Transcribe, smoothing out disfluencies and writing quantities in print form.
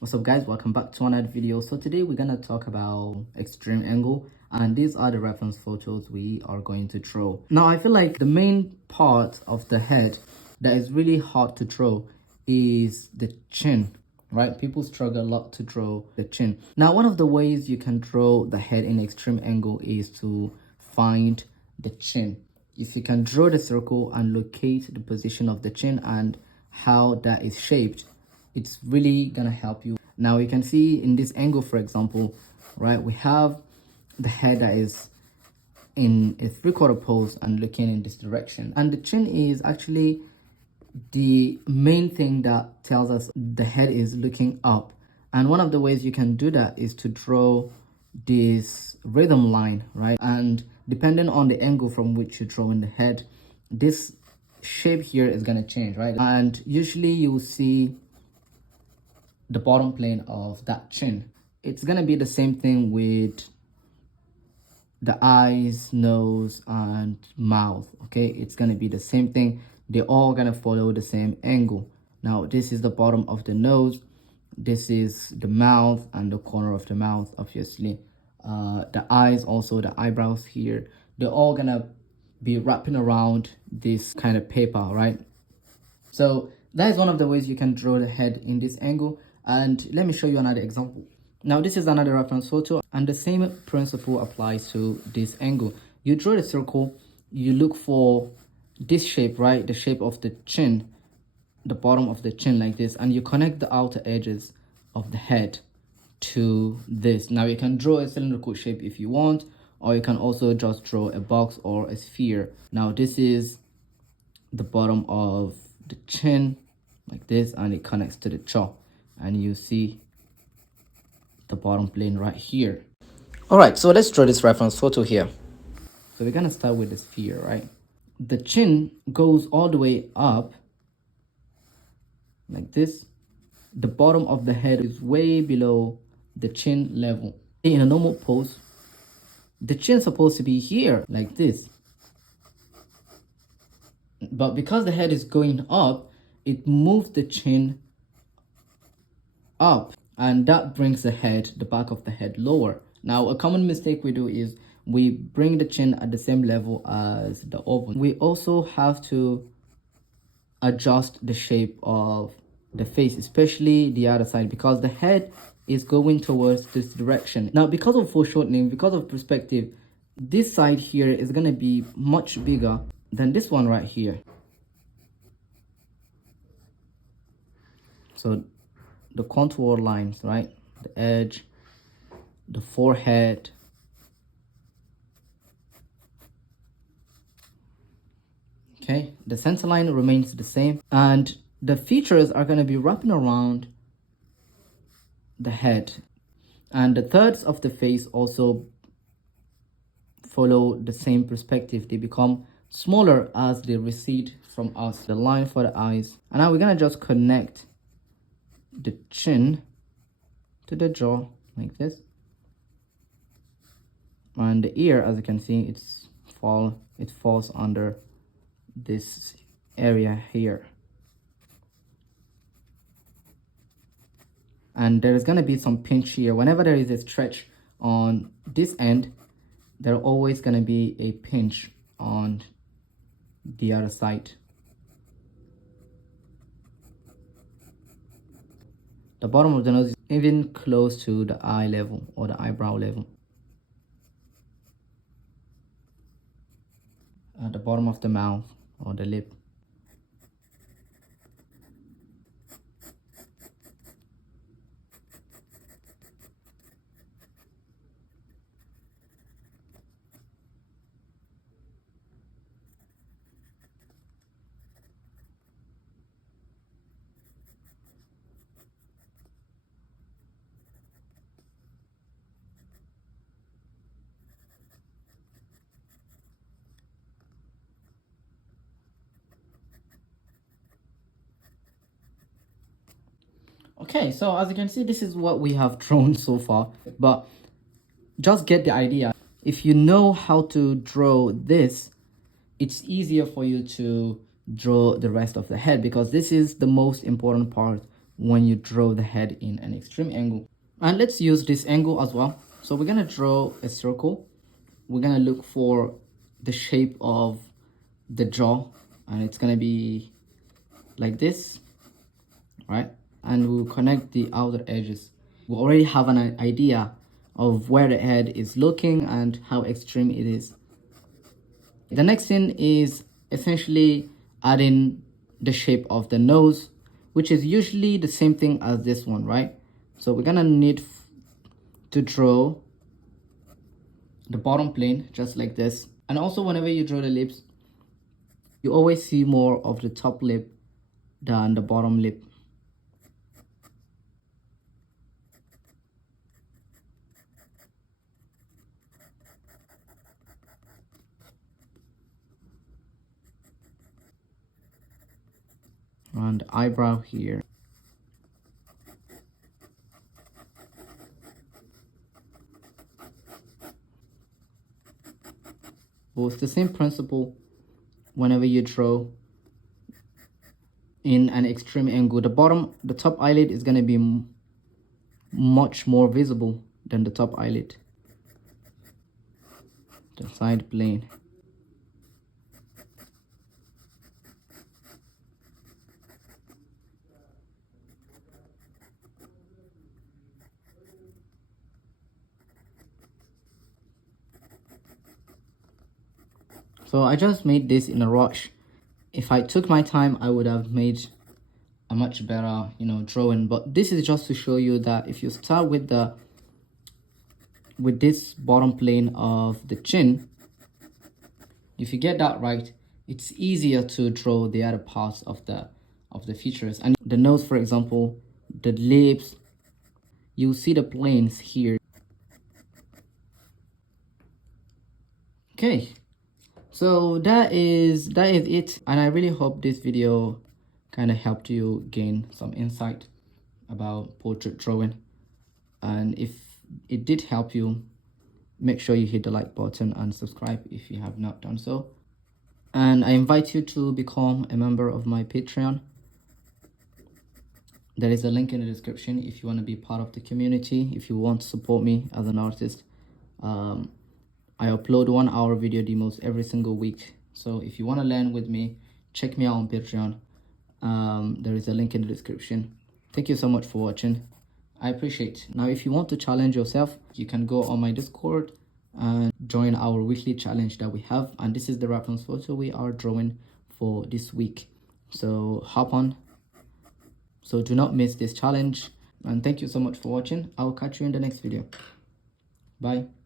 What's up guys, welcome back to another video. So today we're gonna talk about extreme angle, and these are the reference photos we are going to draw. Now I feel like the main part of the head that is really hard to draw is the chin, right? People struggle a lot to draw the chin. Now one of the ways you can draw the head in extreme angle is to find the chin. If you can draw the circle and locate the position of the chin and how that is shaped, it's really gonna help you. Now you can see in this angle, for example, right, we have the head that is in a three-quarter pose and looking in this direction, and the chin is actually the main thing that tells us the head is looking up. And one of the ways you can do that is to draw this rhythm line, right? And depending on the angle from which you draw in the head, this shape here is going to change, right? And usually you will see the bottom plane of that chin. It's going to be the same thing with the eyes, nose, and mouth. Okay, it's going to be the same thing. They're all going to follow the same angle. Now this is the bottom of the nose, this is the mouth and the corner of the mouth, obviously. The eyes, also the eyebrows here, they're all gonna be wrapping around this kind of paper, right? So that is one of the ways you can draw the head in this angle. And let me show you another example. Now this is another reference photo, and the same principle applies to this angle. You draw the circle, you look for this shape, right? The shape of the chin, the bottom of the chin, like this, and you connect the outer edges of the head to this. Now you can draw a cylindrical shape if you want, or you can also just draw a box or a sphere. Now this is the bottom of the chin, like this, and it connects to the jaw, and you see the bottom plane right here. All right, so let's draw this reference photo here. So we're gonna start with the sphere, right? The chin goes all the way up like this. The bottom of the head is way below the chin level. In a normal pose, the chin is supposed to be here like this, but because the head is going up, it moves the chin up, and that brings the back of the head lower. Now a common mistake we do is we bring the chin at the same level as the oval. We also have to adjust the shape of the face, especially the other side, because the head is going towards this direction. Now because of foreshortening, because of perspective, this side here is going to be much bigger than this one right here. So the contour lines, right, the edge, the forehead, okay, the center line remains the same, and the features are going to be wrapping around the head, and the thirds of the face also follow the same perspective. They become smaller as they recede from us. The line for the eyes, and now we're going to just connect the chin to the jaw like this, and the ear, as you can see, it falls under this area here. And there is going to be some pinch here. Whenever there is a stretch on this end, there's always going to be a pinch on the other side. The bottom of the nose is even close to the eye level or the eyebrow level. At the bottom of the mouth or the lip. Okay, so as you can see, this is what we have drawn so far, but just get the idea. If you know how to draw this, it's easier for you to draw the rest of the head, because this is the most important part when you draw the head in an extreme angle. And let's use this angle as well. So we're gonna draw a circle. We're gonna look for the shape of the jaw, and it's gonna be like this, right? And we'll connect the outer edges. We already have an idea of where the head is looking and how extreme it is. The next thing is essentially adding the shape of the nose, which is usually the same thing as this one, right? So we're gonna need to draw the bottom plane just like this. And also whenever you draw the lips, you always see more of the top lip than the bottom lip. And the eyebrow here. Well, it's the same principle whenever you draw in an extreme angle. The top eyelid is going to be much more visible than the top eyelid, the side plane. So I just made this in a rush. If I took my time, I would have made a much better, drawing. But this is just to show you that if you start with this bottom plane of the chin, if you get that right, it's easier to draw the other parts of the features. And the nose, for example, the lips, you'll see the planes here. Okay. So that is it, and I really hope this video kind of helped you gain some insight about portrait drawing. And if it did help you, make sure you hit the like button and subscribe if you have not done so. And I invite you to become a member of my Patreon. There is a link in the description if you want to be part of the community, if you want to support me as an artist. I upload 1 hour video demos every single week. So if you want to learn with me, check me out on Patreon. There is a link in the description. Thank you so much for watching. I appreciate it. Now, if you want to challenge yourself, you can go on my Discord and join our weekly challenge that we have. And this is the reference photo we are drawing for this week. So hop on. So do not miss this challenge. And thank you so much for watching. I will catch you in the next video. Bye.